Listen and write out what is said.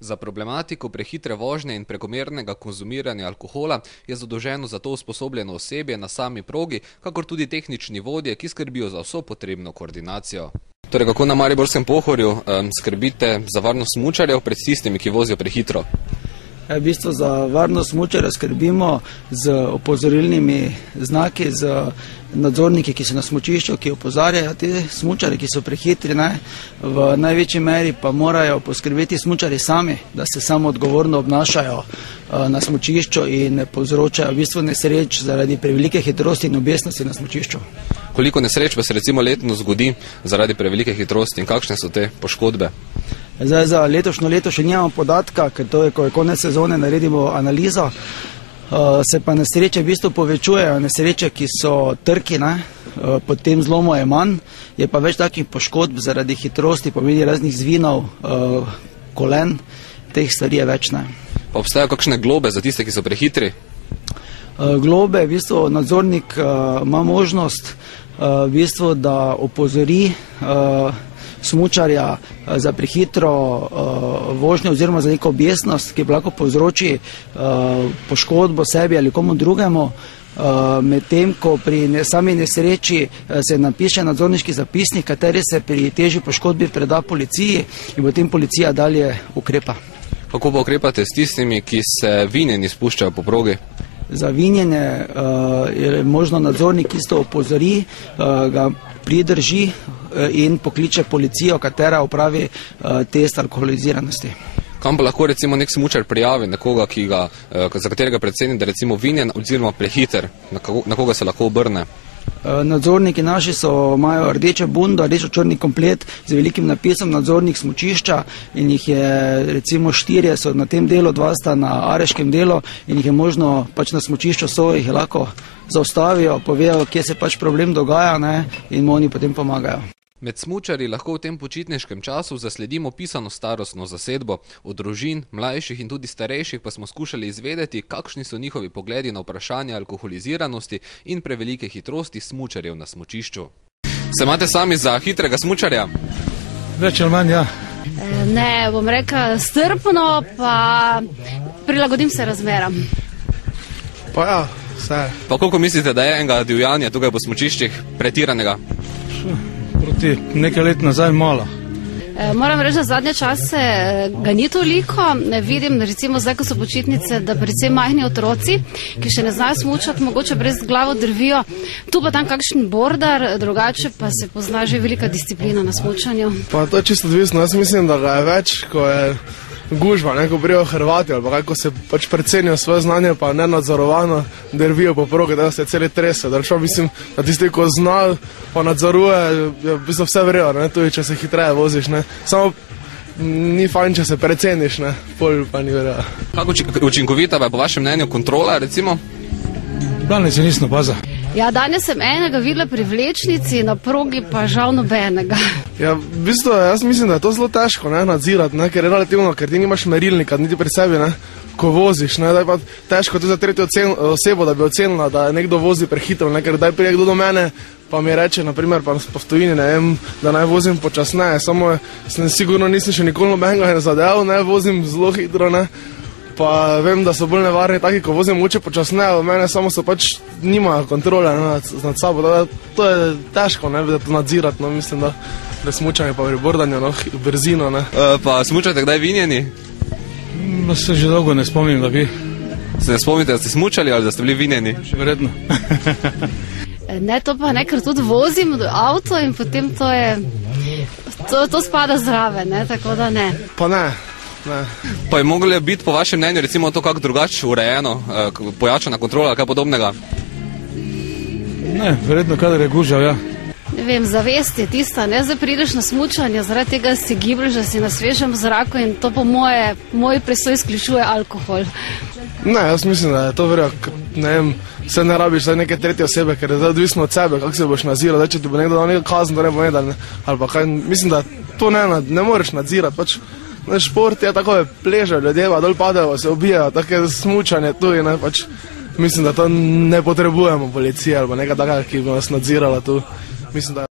Za problematiko prehitre vožnje in prekomernega konzumiranja alkohola je zadolženo za to usposobljeno osebje na sami progi, kakor tudi tehnični vodje, ki skrbijo za vso potrebno koordinacijo. Torej, kako na Mariborskem Pohorju skrbite za varnost smučarjev pred tistimi, ki vozijo prehitro? V bistvu za varnost smučarja skrbimo z opozorilnimi znaki, z nadzorniki, ki so na smučišču, ki opozarjajo te smučarje, ki so prehitri. V največji meri pa morajo poskrbeti smučarji sami, da se samo odgovorno obnašajo na smučišču in ne povzročajo v bistvu nesreč zaradi prevelike hitrosti in objestnosti na smučišču. Koliko nesreč pa se recimo letno zgodi zaradi prevelike hitrosti in kakšne so te poškodbe? Zdaj, za letošnjo leto še nimamo podatka, ker to je, ko je konec sezone, naredimo analizo. Se pa nesreče v bistvu povečujejo, nesreče, ki so trki, potem zlomo je manj, je pa več takih poškodb zaradi hitrosti, pomeni raznih zvinov, kolen, teh stvari je več. Pa obstajajo kakšne globe za tiste, ki so prehitri? Globe, v bistvu nadzornik ima možnost, v bistvu, da opozori smučarja za prehitro vožnjo oziroma za neko objestnost, ki lahko povzroči poškodbo sebi ali komu drugemu, medtem ko pri sami nesreči se napiše nadzorniški zapisnik, kateri se pri težji poškodbi preda policiji in potem policija dalje ukrepa. Kako pa ukrepate s tistimi, ki se vinjeni spuščajo po progi? Za vinjenje je možno nadzornik isto opozori, ga pridrži in pokliče policijo, katera upravi test alkoholiziranosti. Kam pa lahko recimo nek smučar prijavi nekoga, za katerega predseni, da recimo vinjen oziroma prehiter, na koga se lahko obrne? Nadzorniki naši imajo rdečo bundo, rdečo-črni komplet z velikim napisom nadzornik smučišča in jih je recimo 4 so na tem delu, 2 sta na areškem delu in jih je možno pač na smučišču jih lahko zaustavijo, povejo, kje se pač problem dogaja in mu oni potem pomagajo. Med smučarji lahko v tem počitniškem času zasledimo pisano starostno zasedbo. Od družin, mlajših in tudi starejših pa smo skušali izvedeti, kakšni so njihovi pogledi na vprašanje alkoholiziranosti in prevelike hitrosti smučarjev na smučišču. Se imate sami za hitrega smučarja? Več ali manj, ja. Ne, bom rekla strpno, pa prilagodim se razmeram. Pa ja, vse. Pa koliko mislite, da je enega divjanja tukaj po smučiščih pretiranega? Proti nekaj let nazaj malo. Moram reči, da zadnje čase ga ni toliko. Vidim, recimo zdaj, ko so počitnice, da predvsem majhni otroci, ki še ne znajo smučati, mogoče brez glavo drvijo. Tu pa tam kakšen bordar, drugače pa se pozna že velika disciplina na smučanju. Pa to je čisto odvisno. Jaz mislim, da ga je več, ko je gužva, ko prijo Hrvati ali pa kako se pač precenijo svoje znanje, pa nenadzorovano drvijo po progi, da se celi trese. Mislim, da tisti, ko zna, pa nadzoruje, je v bistvu vse vrejo, tudi če se hitreje voziš. Samo ni fajn, če se preceniš, pol pa ni vrejo. Kako učinkovita pa je po vašem mnenju kontrola, recimo? Danes se nisem opazil. Ja, danes sem enega videla pri vlečnici, na progi pa žal nobenega. Ja, v bistvu, jaz mislim, da je to zelo težko nadzirati, ker je relativno, ker ti nimaš merilnika, niti pri sebi, ko voziš. Da je pa težko tudi za tretjo osebo, da bi ocenila, da nekdo vozi prehitro, ker daj prije kdo do mene, pa mi reče, naprimer, pa v tujini, da naj vozim počasneje, samo sigurno nisem še nikoli nobenega zadev, vozim zelo hitro, pa vem, da so bolj nevarni taki, ko vozim mogoče počasneje, od mene samo so pač nimajo kontrole nad sabo. To je težko, nadzirati, mislim, da pri smučanju pa pri bordanju, brzino. Pa smučate kdaj vinjeni? Se že dolgo ne spomnim, da bi. Se ne spomnite, da ste smučali ali da ste bili vinjeni? Še verjetno. Ne, to pa ker tudi vozim avto in potem to spada zraven, tako da ne. Pa ne. Pa je moglo biti po vašem mnenju recimo to kako drugače urejeno, pojačana kontrola ali kaj podobnega? Ne, verjetno kadar je gužal, ja. Ne vem, zavest je tista, zdaj prideš na smučanje, zaradi tega si gibljaš, da si na svežem zraku in to po moji presoj izključuje alkohol. Ne, jaz mislim, da je to verjo, se ne rabiš za neke tretje osebe, ker je odvisno od sebe, kako se boš nadziral, če ti bo nekdo dal nekaj kazen, da ne bo nedal, ali pa kaj, mislim, da to ne moreš nadzirati, pač. Šport je tako, pležejo ljudje, dol padejo, se ubijajo, tako je smučanje tu in pač mislim, da to ne potrebujemo policije ali nekaj takega, ki bi nas nadzirala tu. Mislim, da